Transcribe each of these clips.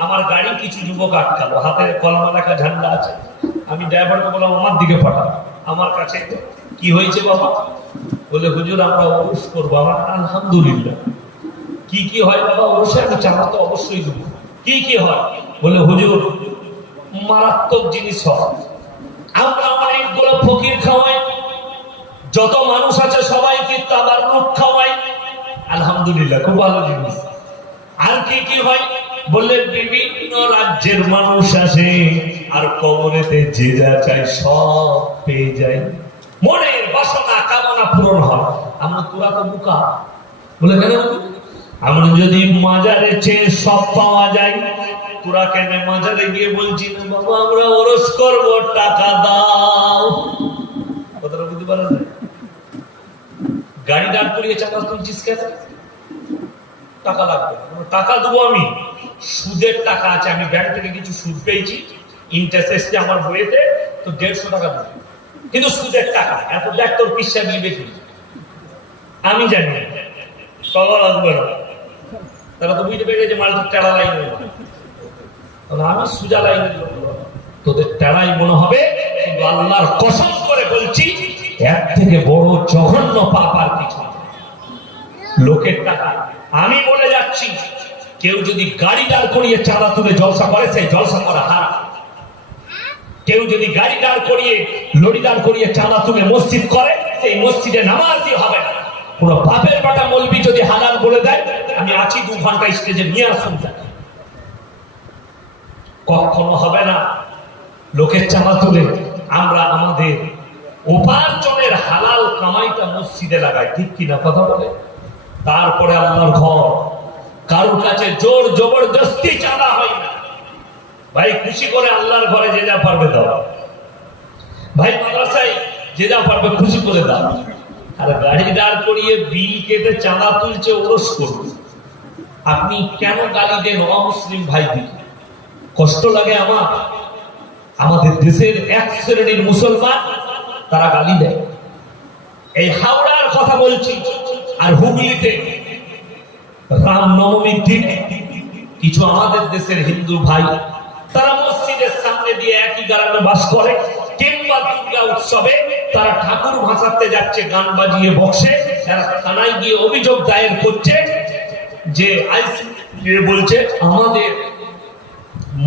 আমার গাড়ি কিছু যুবক আটকালো হাতে কলমা লেখা ঝান্ডা আছে। আমি ড্রাইভারকে বললাম, আমার দিকে পাঠাও। আমার কাছে, কি হয়েছে বাবা? বলে, হুজুর, আমরা অবুস করব। আমার আলহামদুলিল্লাহ। কি কি হয় বাবা অবশ্যই আমি চাঁদা তো অবশ্যই দেবো কি কি হয়? বলে, হুজুর, মারাত্মক জিনিস হয়। আমরা অনেকগুলো ফকির খাওয়াই। যত মানুষ আছে সবাইকে তাবার রূপ খাওয়াই। আলহামদুলিল্লাহ, খুব ভালো জিনিস। আর কি কি হয়? বললে বিভিন্ন রাজ্যের মানুষ আসে, আর কবরেতে যে যা চাই সব পেয়ে যায়। মনের বাসনা, কামনা পূরণ হয়। আমরা তোরা তো বুকা। বলে কেন আমরা যদি মাজারে চেয়ে সব পাওয়া যায়, তোরা কেন মাজারে গিয়ে বলছি বাবা, আমরা ওরস করব, টাকা দাও। কথাটা বুঝতে পারেন না? গাড়ি দাঁড় করিয়ে চাকা তুলছিস কেন? টাকা লাগবে টাকা দেবো আমি। সুদের টাকা আছে, আমি ব্যাংক থেকে কিছু সুদ পেয়েছি ইন্টারেস্ট এসছে আমার বইয়েতে, তো দেড়শো টাকা দেবো। কিন্তু সুদের টাকা, এত দেখ তোর পিসা নিয়ে বেশি আমি জানি না। তারা তো বুঝতে পেরে যে লাইন আমি সুজা নয়। তোদের টেড়াই মনে হবে আল্লাহর কসম করে বলছি এর থেকে বড় জঘন্য পাপ আর কিছু লোকের টাকা, আমি বলে যাচ্ছি কেউ যদি গাড়ি দাঁড় করিয়ে চাঁদা তুলে জলসা করে, সেই জলসা করা হারা কেউ যদি গাড়ি দাঁড় করিয়ে লড়ি দাঁড় করিয়ে চাঁদা তুলে মসজিদ করে, সেই মসজিদে নামাজই হবে না। কোন পাপের বাটা মলবি যদি হালাল বলে দেয়, আমি আছি দু ঘণ্টা স্টেজে, নিয়ে আসুন কখনো হবে না। লোকের চাঁদা তুলে আমরা আমাদের উপার্জনের হালাল কামাইটা মসজিদে লাগাই। ঠিক কিনা কথা বলে? তারপরে আল্লাহর ঘর। কারোর কাছে জোর জবরদস্তি চাঁদা হয় না। ভাই, খুশি করে আল্লাহর ঘরে যে যা পারবে দাও। ভাই, মাদ্রাসায় যে যা পারবে খুশি করে দাও। আর গাড়ি দাঁড় করিয়ে বিল কেটে চাঁদা তুলছে, ওরস করুন আপনি কেন গালি দেন, অমুসলিম ভাই দিকে? কষ্ট লাগে আমার। আমাদের দেশের এক শ্রেণির মুসলমান, তারা গালি দেয়। এই হাওড়ার কথা বলছি, আর হুগলিতে দিন কিছু আমাদের দেশের হিন্দু ভাই, তারা মসজিদের সামনে দিয়ে একই গ্রামে বাস করে, কিংবা দুর্গা উৎসবে তারা ঠাকুর ভাসাতে যাচ্ছে, গান বাজিয়ে তারা থানায় গিয়ে অভিযোগ দায়ের করছে যে বলছে, আমাদের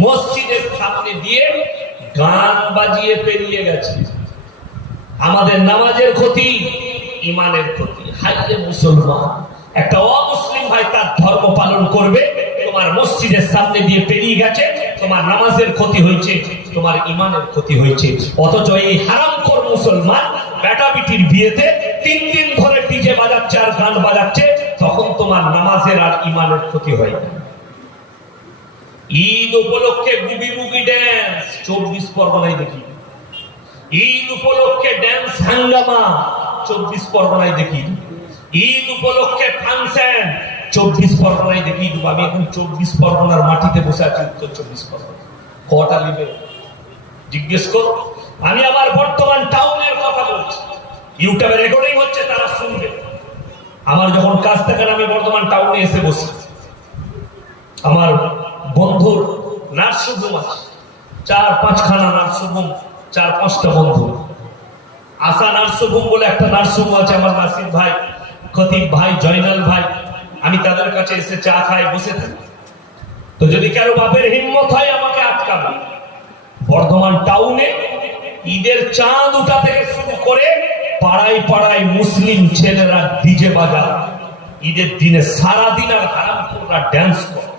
মসজিদের সামনে দিয়ে গান বাজিয়ে পেরিয়ে গেছে। আমাদের নামাজের ক্ষতি, ইমানের ক্ষতি। হাইরে মুসলমান! একটা অমুসলিম ভাই তার ধর্ম পালন করবে। তোমার মসজিদের সামনে দিয়ে পেরিয়ে গেছে, তোমার নামাজের ক্ষতি হয়েছে, তোমার ইমানের ক্ষতি হয়েছে। অথচ এই হারামখোর মুসলমান বেটা বিটির বিয়েতে তিন দিন ধরে ডিজে বাজাচ্ছে আর গান বাজাচ্ছে, তখন তোমার নামাজের আর ইমানের ক্ষতি হয় ঈদ উপলক্ষে বুগি বুগি ড্যান্স চব্বিশ পরগনায় দেখি। ঈদ উপলক্ষে ড্যান্স হাঙ্গামা, চব্বিশ পরগনায় দেখি। ঈদ উপলক্ষে ফাংশন চব্বিশ পরগনায় দেখি, আমি এখন চব্বিশ পরগনার মাটিতে বসে আছি, উত্তর চব্বিশ পরগনা। কটা নিবে? জিজ্ঞেস করো। আমি আবার বর্তমান টাউনের কথা বলছি। ইউটিউবে রেকর্ডিং হচ্ছে, তারা শুনবে। আমার যখন কাজ থাকে আমি বর্তমান টাউনে এসে বসি। আমার বন্ধুর নার্সিংহোম আছে। চার পাঁচখানা নার্সিংহোম, চার পাঁচটা বন্ধু। আশা নার্সিংহোম বলে একটা নার্সিংহোম আছে আমার নাসির ভাই, খতিব ভাই, জয়নাল ভাই। আমি তাদের কাছে এসে চা খাই, বসে থাকি। তো যদি কারও বাপের হিম্মত হয়, আমাকে আটকাবে। বর্ধমান টাউনে ঈদের চাঁদ উঠা থেকে শুরু করে পাড়ায় পাড়ায় মুসলিম ছেলেরা ডিজে বাজায়। ঈদের দিনে সারাদিন আর হারামখোররা ড্যান্স করে।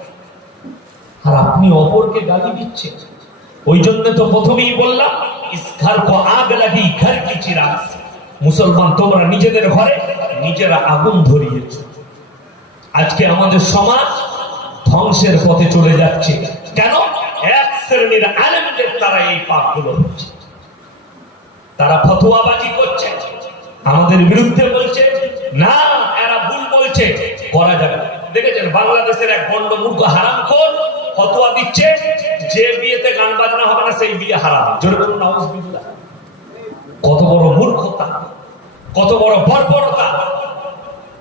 আর আপনি অপরকে গালি দিচ্ছেন। ওই জন্য তো প্রথমেই বললাম ইস ঘর কো আগ লাগি, ঘর কি চিরাগ। মুসলমান তোমরা নিজেদের ঘরে নিজেরা আগুন ধরিয়েছ। আজকে আমাদের সমাজ ধ্বংসের পথে চলে যাচ্ছে। কেন? এক শ্রেণির আলেমদের তারা এই পাপগুলো হচ্ছে। তারা ফতোয়াবাজি করছে। আমাদের বিরুদ্ধে বলছে, না, এরা ভুল বলছে, করা যাবে দেখেছেন, বাংলাদেশের এক গন্ড মূর্খ হারাম কোন ফতোয়া দিচ্ছে, যে বিয়েতে গান বাজনা হবে না, সেই বিয়ে হারাম। জোরে বলুন নাউজুবিল্লাহ। কত বড় মূর্খতা, কত বড় বর্বরতা।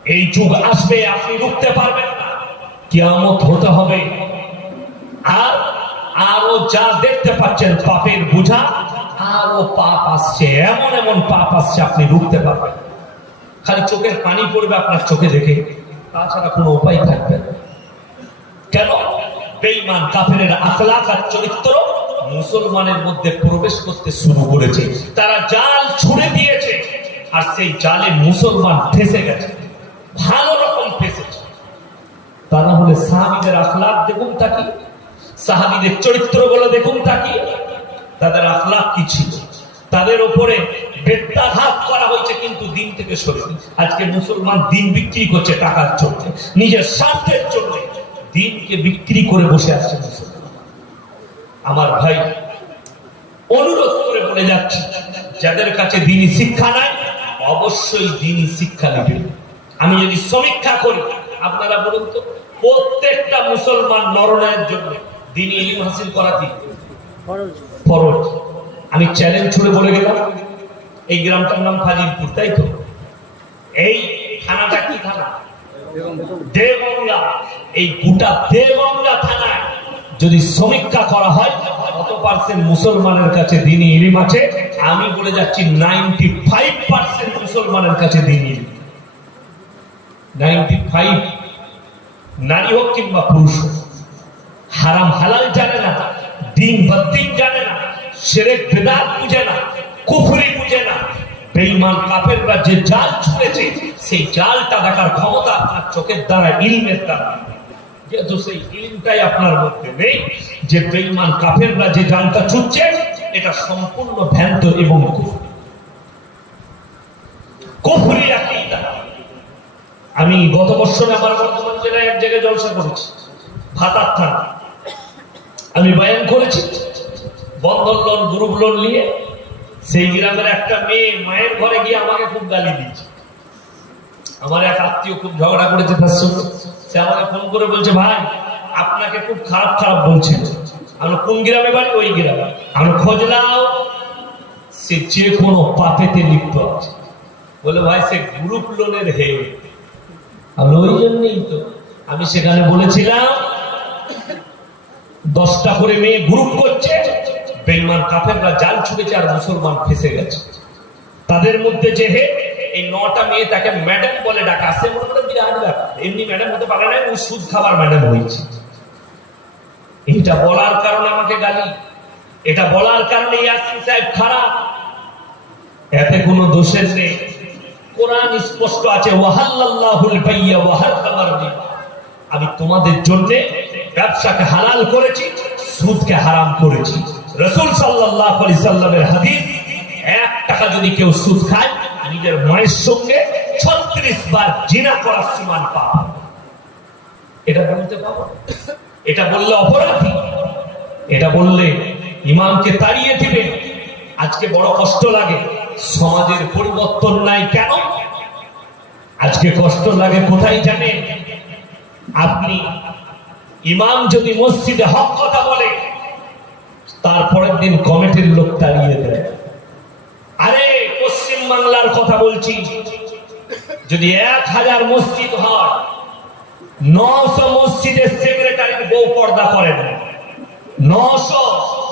এই যুগ আসবে, আপনি রুখতে পারবেন না। কিয়ামত হতে হবে। আর আরও যা দেখতে পাচ্ছেন পাপের বোঝা, আরও পাপ আসছে। এমন এমন পাপ আসছে, আপনি রুখতে পারবেন খালি চোখের পানি পড়বে আপনার চোখে দেখে। তাছাড়া কোনো উপায় থাকবে কেন? বেঈমান কাফেরের আখলাক আর চরিত্র মুসলমানের মধ্যে প্রবেশ করতে শুরু করেছে। তারা জাল ছুড়ে দিয়েছে, আর সেই জালে মুসলমান ফেসে গেছে। ভালো রকম ফেসেছে। না হলে সাহাবিদের আখলাক দেখুন তাকি সাহাবিদের চরিত্রগুলো দেখুন তাকি তাদের আখলাক কি ছিল? তাদের উপরে বেত্যাঘাত করা হয়েছে, কিন্তু দিন থেকে সরে আজকে মুসলমান দিন বিক্রি করছে টাকার জন্য, নিজের স্বার্থের জন্য। দিনকে বিক্রি করে বসে আছে মুসলমান। আমার ভাই, অনুরোধ করে বলে যাচ্ছি, যাদের কাছে দিনই শিক্ষা নাই, অবশ্যই দিনই শিক্ষা নেবে। আমি যদি সমীক্ষা করি, আপনারা বলুন তো, প্রত্যেকটা মুসলমান নরনায়ের জন্য দিনই ইলিম হাসিল করা কি? ফরজ। আমি চ্যালেঞ্জ ছুড়ে বলে গেলাম, এই গ্রামটার নাম ফাজিলপুর, তাই তো? এই থানাটা কি থানা? দেগঙ্গা এই গোটা দেগঙ্গা থানায় যদি সমীক্ষা করা হয়, কত পার্সেন্ট মুসলমানের কাছে দিনই ইলিম আছে? আমি বলে যাচ্ছি নাইনটি ফাইভ পার্সেন্ট মুসলমানের কাছে দিনই ইলিম। নারী হোক কিংবা পুরুষ হোক, হারাম হালাল জানে না, দিন বদ্দিন জানে না, সেরেক বেদাত বুঝে না, কুফরি বুঝে না বেঈমান কাফেররা যে জাল ছুঁড়েছে, সেই জালটা দেখার ক্ষমতা আপনার চোখের দ্বারা ইলমের দ্বারা। যেহেতু সেই ইলমটাই আপনার মধ্যে নেই, যে বেঈমান কাফেররা যে জালটা ছুটছে এটা সম্পূর্ণ ভ্যান্ত এবং কুফরি। কুফরি আকীদা। আমি গত বছরে আমার বর্তমান জেলায় এক জায়গায় জলসা করেছি, ভাতার থানা। আমি বায়ান করেছি বন্ধন লোন গ্রুপ লোন নিয়ে সেই গ্রামের একটা মেয়ে মায়ের ঘরে গিয়ে আমাকে খুব গালি দিচ্ছে আমার এক আত্মীয় খুব ঝগড়া করেছে তার সঙ্গে। সে আমাকে ফোন করে বলছে, ভাই, আপনাকে খুব খারাপ খারাপ বলছে। আমি কোন গ্রামে বাড়ি? ওই গ্রামে। আমি খোঁজ নাও সে যে কোনো পাপেতে লিপ্ত আছে। বলে, ভাই, সে গ্রুপ লোনের হে আমি ওই জন্যই তো, আমি সেখানে বলেছিলাম, দশটা করে মেয়ে গ্রুপ করছে, বেইমান কাফেররা জাল ছুটেছে আর মুসলমান ফেসে গেছে। তাদের মধ্যে যে হে, এই নটা মেয়ে তাকে ম্যাডাম বলে ডাকা। সে মনে করে বিরাট ব্যাপার এমনি ম্যাডাম হতে পারে না ও সুদ খাবার ম্যাডাম হয়েছে। এটা বলার কারণে আমাকে গালি। এটা বলার কারণে ইয়াসিন সাহেব খারাপ। এতে কোনো দোষের নেই। কোরআন স্পষ্ট আছে ওয়াহাল্লাহুল বাইয়া ওয়াহাররামার আমি তোমাদের জন্য ব্যবসাকে হালাল করেছি, সুদকে হারাম করেছি। রসুল সাল্লাল্লাহু আলাইহি সাল্লামের হাদিস, এক টাকা যদি কেউ সুদ খায়, নিজের মায়ের সঙ্গে 36 বার জিনা করার সমান পাপ। এটা বলতে পারো এটা বললে অপরাধী। এটা বললে ইমামকে তাড়িয়ে দিবে। আজকে বড় কষ্ট লাগে। সমাজের পরিবর্তন নাই কেন? আজকে কষ্ট লাগে, কোথায় জানেন? আপনি ইমাম যদি মসজিদে হক কথা বলে তারপরের দিন কমিটির লোক তাড়িয়ে দেয়। আরে, পশ্চিম বাংলার কথা বলছি। যদি এক হাজার মসজিদ হয়, নশো মসজিদের সেক্রেটারির বউ পর্দা করে না।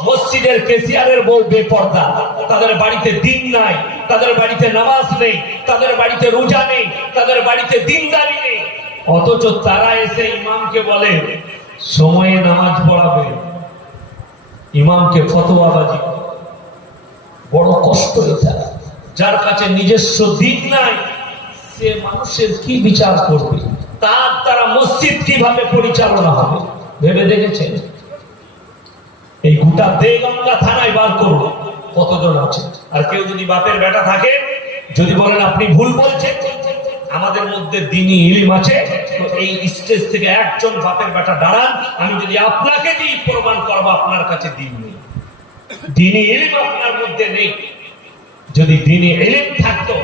মসজিদের কেসিয়ারের বউ বেপর্দা। তাদের বাড়িতে দিন নাই, তাদের বাড়িতে নামাজ নেই, তাদের বাড়িতে রোজা নেই, তাদের বাড়িতে দিনদারি নেই। অথচ তারা এসে ইমামকে বলে, সময়ে নামাজ পড়াবে। ইমামকে ফতোয়াবাজি বড় কষ্ট যার কাছে নিজস্ব দিন নাই, সে মানুষের কি বিচার করবে? তার দ্বারা মসজিদ কীভাবে পরিচালনা হবে? ভেবে দেখেছেন? এই গোটা দেগঙ্গা থানায় বার করব কতজন আছে? আর কেউ যদি বাপের বেটা থাকে, যদি বলেন আপনি ভুল বলছেন, আমাদের মধ্যে দিনই ইলিম আছে এই স্টেজ থেকে একজন বাপের বেটা দাঁড়ান, আমি যদি আপনাকে দিয়ে প্রমাণ করব, আপনার কাছে দিন নেই। দিনই ইলিম আপনার মধ্যে নেই। যদি দিনে এলিম থাকতো,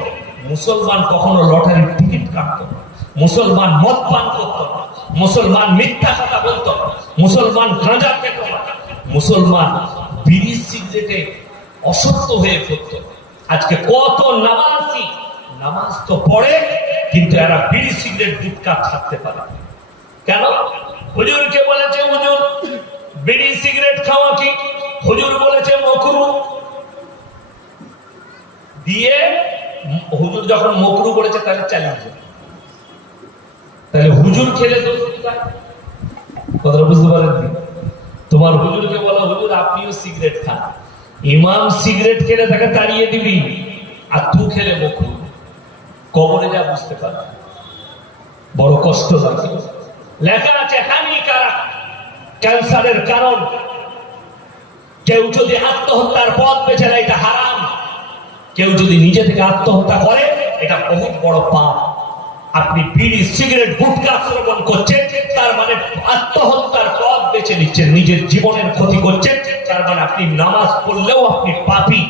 মুসলমান কখনো লটারির টিকিট কাটতো মুসলমান মদ পান করত মুসলমান মিথ্যা কথা বলতো মুসলমান গাঁজা পেত না। মুসলমান বিড়ি সিগারেটে অসত্য হয়ে পড়তো। আজকে কত নামাজি, নামাজ তো পড়ে, কিন্তু এরা বিড়ি সিগারেট, গুটকা থাকতে পারে কেন? হুজুরকে বলেছে, হুজুর, বিড়ি সিগারেট খাওয়া কি? হুজুর বলেছে, মকরু। দিয়ে হুজুর যখন মকরু করেছে তাহলে চালিয়ে। তাহলে হুজুর খেলে তো কথাটা বুঝতে পারেননি? তোমার হুজুরকে বলো, হুজুর, আপনিও সিগারেট খান। ইমাম সিগারেট খেলে তাকে তাড়িয়ে দিবি, আর তুই খেলে মকরু কবরে যা বুঝতে পারবে। বড় কষ্ট লাগে লেখা আছে হানিকারক ক্যান্সারের কারণ। কেউ যদি আত্মহত্যার পথ বেছে নেয়, এটা হারাম। কেউ যদি নিজে থেকে আত্মহত্যা করে, এটা বহুত বড় পাপ। আপনি বিড়ি সিগারেট গুটকা শ্রবণ করছেন, তার মানে আত্মহত্যার পথ বেছে নিচ্ছেন, নিজের জীবনের ক্ষতি করছেন তার মানে আপনি নামাজ পড়লেও আপনি পাপি,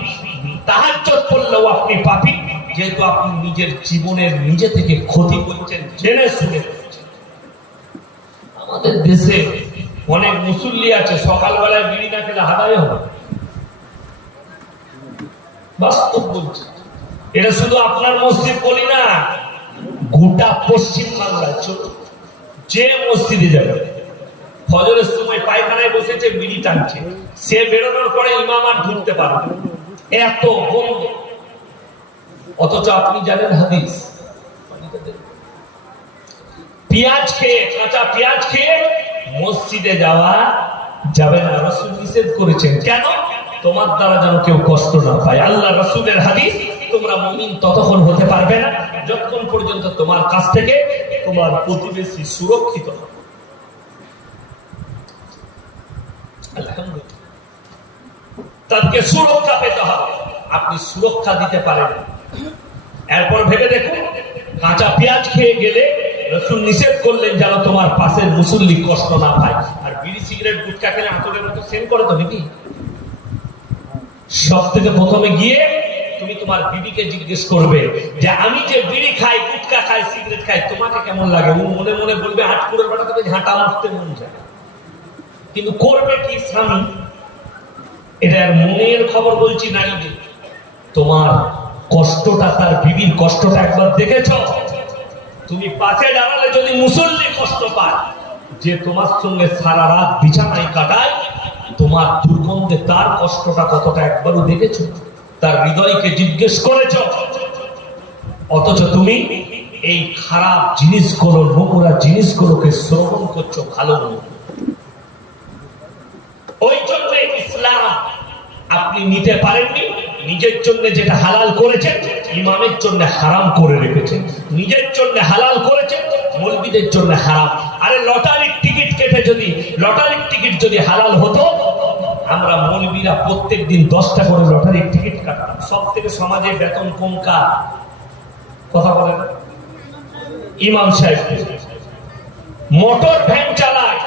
তাহাজ্জুদ পড়লেও আপনি পাপি, যেহেতু আপনি নিজের জীবনের নিজে থেকে ক্ষতি করছেন, জেনে শুনে আমাদের দেশে অনেক মুসল্লি আছে, সকালবেলায় বিড়ি না খেলে হাদায় হবে। বাস্তব বলছি। এটা শুধু আপনার মসজিদ বলি না, গোটা পশ্চিম বাংলায় ছোট যে মসজিদে যাবে ফজরের সময় পায়খানায় বসেছে, বিড়ি টানছে। সে বেরোনোর পরে ইমাম আর ঢুকতে পারবে এত বন্ধ অথচ আপনি জানেন হাদিস। পেঁয়াজ খেয়ে কাঁচা পেঁয়াজ খেয়ে মসজিদে যাওয়া যাবে না। রসুল নিষেধ করেছেন। কেন? তোমার দ্বারা যেন কেউ কষ্ট না পায়। আল্লাহ রসুলের হাদিস, তোমরা মমিন ততক্ষণ হতে পারবে না। যতক্ষণ পর্যন্ত তোমার কাছ থেকে তোমার প্রতিবেশী সুরক্ষিত হবে। আলহামদুলিল্লাহ তাদেরকে সুরক্ষা পেতে হবে। আপনি সুরক্ষা দিতে পারেন। এরপর ভেবে দেখুন, কাঁচা পেঁয়াজ খেয়ে গেলে রসুন নিষেধ করলেন যেন তোমার পাশের মুসল্লি কষ্ট না পায়। আর বিড়ি, সিগারেট, গুটকা খেলে আঁতরের মতো সেন করে তো নাকি? সব থেকে প্রথমে গিয়ে তুমি তোমার বিবিকে জিজ্ঞেস করবে যে, আমি যে বিড়ি খাই, গুটকা খাই, সিগারেট খাই, তোমাকে কেমন লাগে? ও মনে মনে বলবে, আটকুরের বেটা তোকে ঝাঁটা মারতে মন যায়। কিন্তু করবে কি স্বামী? এটা মনের খবর বলছি নারীদের তোমার কষ্টটা, তার বিবির কষ্টটা একবার দেখেছ? তুমি পাশে দাঁড়ালে যদি মুসল্লি কষ্ট পায়, যে তোমার সঙ্গে সারা রাত বিছানায় কাটায়, তোমার দুর্গন্ধে তার কষ্টটা কতটা একবারও দেখেছ? তার হৃদয়কে জিজ্ঞেস করেছ? অথচ তুমি এই খারাপ জিনিসগুলো, নোংরা জিনিসগুলোকে শ্রবণ করছ ভালো মনে করে। ওই জন্য ইসলাম আপনি নিতে পারেননি, নিজের জন্য যেটা হালাল করেছেন, ইমামের জন্য হারাম করে রেখেছেন। নিজের জন্য হালাল করেছেন মলবিদের জন্য হারাম। আরে লটারির টিকিট কেটে যদি, লটারির টিকিট যদি হালাল হতো, আমরা মলবিরা প্রত্যেক দিন দশটা করে লটারির টিকিট কাটতাম। সব থেকে সমাজে বেতন কম কার? কথা বলেন ইমাম সাহেব। মোটর ভ্যান চালায়,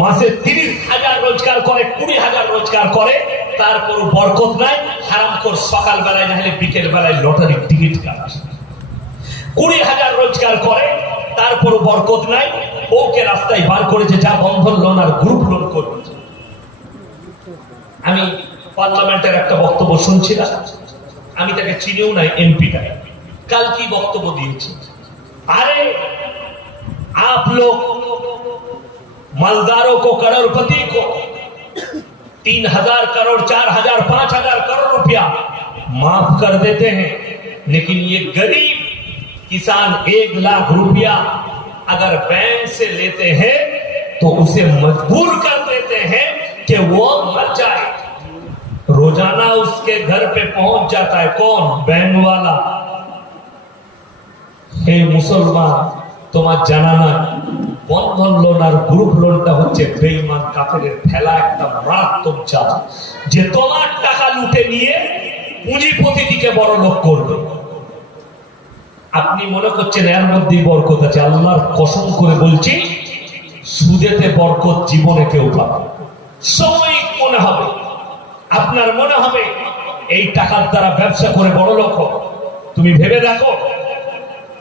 মাসে তিরিশ হাজার রোজগার করে, কুড়ি হাজার রোজগার করে তারপর বরকত নাই হারাম কর সকাল বেলায় না হলে বিকেল বেলায় লটারির টিকিট কাটে কুড়ি হাজার রোজগার করে তারপর বরকত নাই ওকে রাস্তায় বার করেছে যা বন্ধন লোন আর গ্রুপ লোন করবে আমি পার্লামেন্টের একটা বক্তব্য শুনছিলাম আমি তাকে চিনেও নাই এমপিটা কাল কি বক্তব্য দিয়েছি আরে आप लोग मालदारों को करोड़पति को तीन हज़ार करोड़, चार हज़ार, पाँच हज़ार करोड़ रुपया माफ़ कर देते हैं। लेकिन ये गरीब किसान एक लाख रुपया अगर बैंक से लेते हैं तो उसे मजबूर कर देते हैं कि वो मर जाए। रोज़ाना उसके घर पे पहुँच जाता है। कौन? बैंक वाला। हे मुसलमान, तुम्हारा जनाना বন্ধন লোন আর গ্রুপ লোনটা হচ্ছে বেইমান কাফেরের ফেলা একটা মারাত্মক চাল যে তোমার টাকা লুটে নিয়ে পুঁজিপতিটিকে বড় লোক করবে। আপনি মনে করছেন এর মধ্যেই বরকত আছে? আল্লাহর কসম করে বলছি, সুদেতে বরকত জীবনে কেউ পাবে সাময়িক মনে হবে, আপনার মনে হবে এই টাকার দ্বারা ব্যবসা করে বড় লোক তুমি ভেবে দেখো,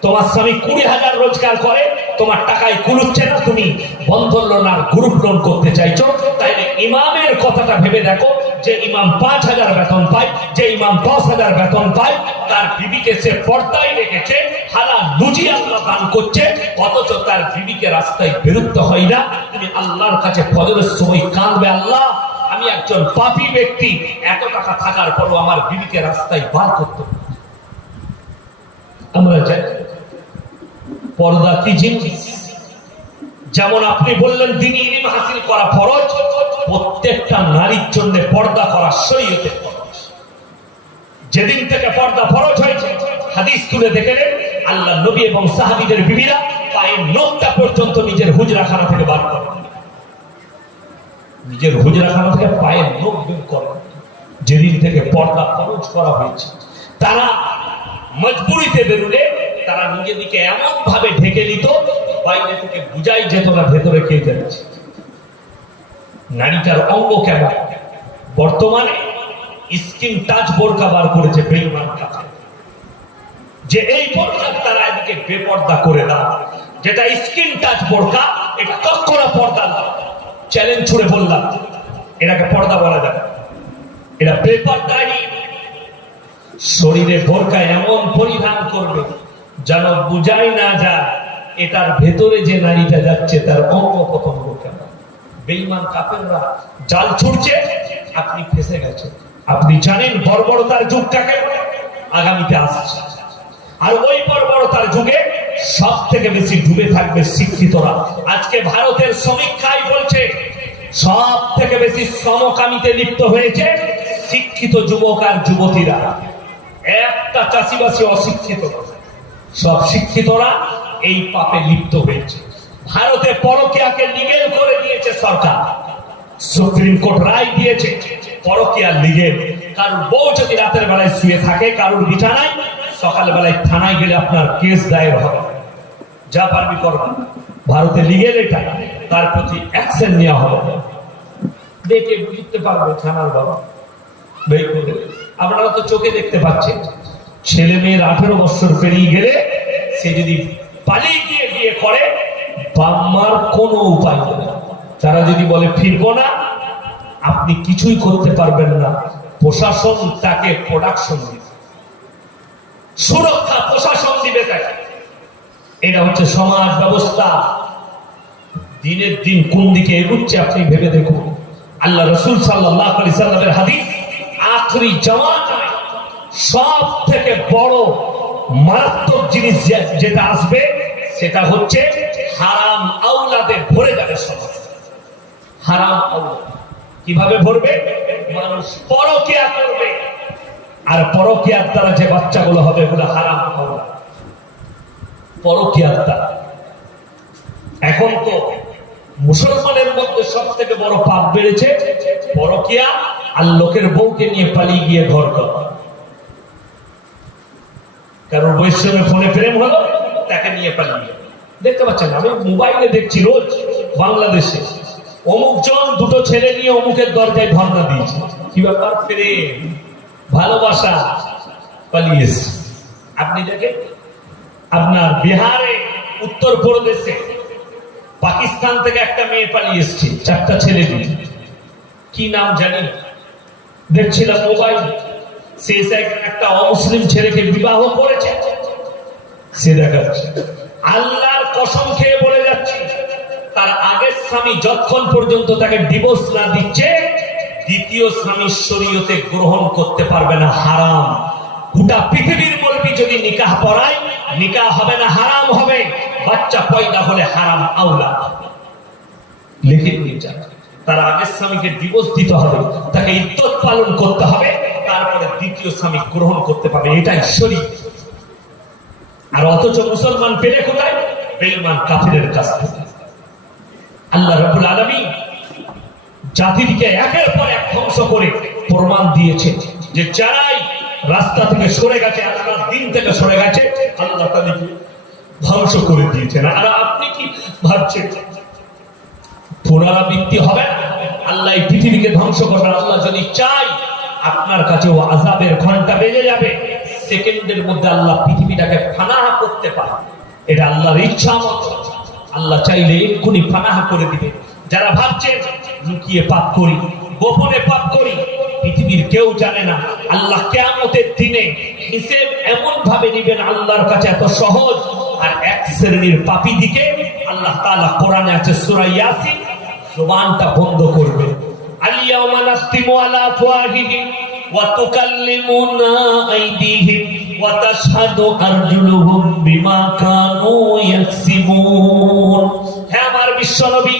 তোমার স্বামী কুড়ি হাজার রোজগার করে তোমার টাকায় কুলুচ্ছে না, তুমি বন্ধন লোন আর গ্রুপ লোন করতে চাইছো। তাইলে ইমামের কথাটা ভেবে দেখো, যে ইমাম পাঁচ হাজার বেতন পায়, যে ইমাম দশ হাজার বেতন পায়, তার বিবিকে সে পর্দায় রেখেছে হালা লুজি আল্লাহ দান করছে, অথচ তার বিবিকে রাস্তায় বেরোতে হয় না। তুমি আল্লাহর কাছে ফজরের সময় কাঁদবে, আল্লাহ, আমি একজন পাপী ব্যক্তি, এত টাকা থাকার পরও আমার বিবিকে রাস্তায় বার করতে আমরা জানি পর্দা কি জিনিস? যেমন আপনি বললেন দিন ইলিম হাসিল করা ফরজ, প্রত্যেকটা নারীর জন্য পর্দা করা শরীয়তে যেদিন থেকে পর্দা ফরজ হয়েছে, হাদিস তুলে দেখে নেন, আল্লাহ নবী এবং সাহাবিদের বিবিরা পায়ের নখটা পর্যন্ত নিজের হুজরাখানা থেকে বার করে নিজের হুজরাখানা থেকে পায়ের নখ বের করে যেদিন থেকে পর্দা ফরজ করা হয়েছে, তারা মজবুরিতে বেরুলে তারা নিজেদিকে এমন ভাবে ঢেকে নিত, বাইরে থেকে বুঝাই যেত না ভেতরে কে যাচ্ছে। নারীটার অঙ্গ কেমন? বর্তমানে স্কিন টাচ বোরকা বার করেছে বেইমান যে এই তারা এদিকে বেপর্দা করে দাও যেটা স্কিন টাচ বোরকা এটা পর্দা চ্যালেঞ্জ ছুড়ে বললাম এটাকে পর্দা বলা যাবে এটা বেপর্দাই। শরীরে বোরকা এমন পরিধান করবে যেন বুঝাই না যায়, এটার ভেতরে যে নারীটা যাচ্ছে, তার অঙ্গ প্রত্যঙ্গ কেমন? বেইমান কাপেররা জাল ছুটছে আপনি ফেসে গেছেন। আপনি জানেন বর্বরতার যুগ কাকে আগামীতে আসছে। আর ওই বর্বরতার যুগে সব থেকে বেশি ডুবে থাকবে শিক্ষিতরা। আজকে ভারতের সমীক্ষায় বলছে সব থেকে বেশি সমকামিতে লিপ্ত হয়েছে শিক্ষিত যুবক আর যুবতীরা। একটা চাষিবাসী অশিক্ষিত। সব শিক্ষিতরা এই পাপে লিপ্ত হয়েছে। ভারতে পরকিয়াকে লিগেল করে দিয়েছে সরকার। সুপ্রিম কোর্ট রায় দিয়েছে, পরকিয়া লিগেল কারণ বউ যদি রাতের বেলায় শুয়ে থাকে, কারোর বিছানায় সকাল বেলায় থানায় গেলে আপনার কেস দায়ের হবে। যা পারবি করবে ভারতে লিগেল এটা, তার প্রতি অ্যাকশন নেওয়া হবে। দেখে বুঝতে পারবে থানার বাবা। আপনারা তো চোখে দেখতে পাচ্ছেন। ছেলে মেয়ের আঠেরো বছর পেরিয়ে গেলে সে যদি পালিয়ে গিয়ে বিয়ে করে বাম্মার কোনো উপায় নেই তারা যদি বলে, ফিরবো না, আপনি কিছুই করতে পারবেন না। প্রশাসন তাকে প্রোডাকশন দিবে। সুরক্ষা প্রশাসন দিবে তাকে। এটা হচ্ছে সমাজ ব্যবস্থা। দিনের দিন কোন দিকে এগুচ্ছে আপনি ভেবে দেখুন। আল্লাহ রসুল সাল্লাহ আলি সাল্লামের হাদিস, আখরি জামানায় সব থেকে বড় মারাত্মক জিনিস যেটা আসবে, সেটা হচ্ছে হারাম আউলাদে ভরে যাবে সমাজ। হারাম কীভাবে ভরবে? মানুষ পরকিয়া করবে। আর পরকিয়ার দ্বারা যে বাচ্চাগুলো হবে, এগুলো হারাম আউলাদ পরকিয়ার দ্বারা। এখন তো মুসলমানের মধ্যে সব থেকে বড় পাপ বেড়েছে, পরকিয়া আর লোকের বউকে নিয়ে পালিয়ে গিয়ে ঘর করা কারণ বৈষ্ণবের ফোনে প্রেম হলো, তাকে নিয়ে পালিয়ে দেখতে পাচ্ছেন, আমি মোবাইলে দেখছি রোজ বাংলাদেশে। অমুক জন দুটো ছেলে নিয়ে অমুকের দরজায় ধর্ণা দিয়েছে। কি ব্যাপার? প্রেম, ভালোবাসা পালিয়ে এসছে। আপনি দেখেন আপনার বিহারে, উত্তর প্রদেশে, পাকিস্তান থেকে একটা মেয়ে পালিয়ে এসছে, চারটা ছেলে নিয়ে। কি নাম জানি? দেখছিলাম মোবাইল। সে একটা অমুসলিম ছেলেকে বিবাহ করেছে, সে দেখাচ্ছে আল্লাহর কসম খেয়ে বলে যাচ্ছি, তার আগের স্বামী যতক্ষণ পর্যন্ত তাকে ডিভোর্স না দিচ্ছে, দ্বিতীয় স্বামী শরীয়তে গ্রহণ করতে পারবে না, হারাম। গোটা পৃথিবীর বলবি যদি নিকাহ পড়ায় নিকাহ হবে না, হারাম হবে। বাচ্চা পয়দা হলে হারাম আউলা লিখে নিয়ে তার আগের স্বামীকে ডিভোর্স দিতে হবে, তাকে ইত্তত পালন করতে হবে। তারপরে দ্বিতীয় স্বামী গ্রহণ করতে পারবে, এটাই শরীর। আর অথচ মুসলমান পেলে কোথায়? বেইমান কাফিরের কাছ থেকে। আল্লাহ রাব্বুল আলামিন জাতিটিকে একের পর এক ধ্বংস করে প্রমাণ দিয়েছে যে যারাই রাস্তা থেকে সরে গেছে দিন থেকে সরে গেছে, আল্লাহ তাদেরকে ধ্বংস করে দিয়েছেন। আর আপনি কি ভাবছেন? পুনরাবৃত্তি হবে না? আল্লাহ পৃথিবীকে ধ্বংস করবেন আল্লাহ যদি চাই আপনার কাছেও আজাবের ঘণ্টা বেজে যাবে। সেকেন্ডের মধ্যে আল্লাহ পৃথিবীটাকে ফানাহা করতে পারে। এটা আল্লাহর ইচ্ছা মতো। আল্লাহ চাইলে এক্ষুনি ফানাহা করে দিবে। যারা ভাবছে, লুকিয়ে পাপ করি, গোপনে পাপ করি, পৃথিবীর কেউ জানে না। আল্লাহ কেমতের দিনে হিসেব এমন ভাবে নিবেন আল্লাহর কাছে এত সহজ। আর এক শ্রেণির পাপি দিকে আল্লাহ তালা কোরআনে আছে সুরাইয়াসি জোবানটা বন্ধ করবে। اليوم نختم على افواههم وتكلمنا ايديهم وتشهد ارجلهم بما كانوا يكسبون হ্যাঁ আমার বিশ্বনবী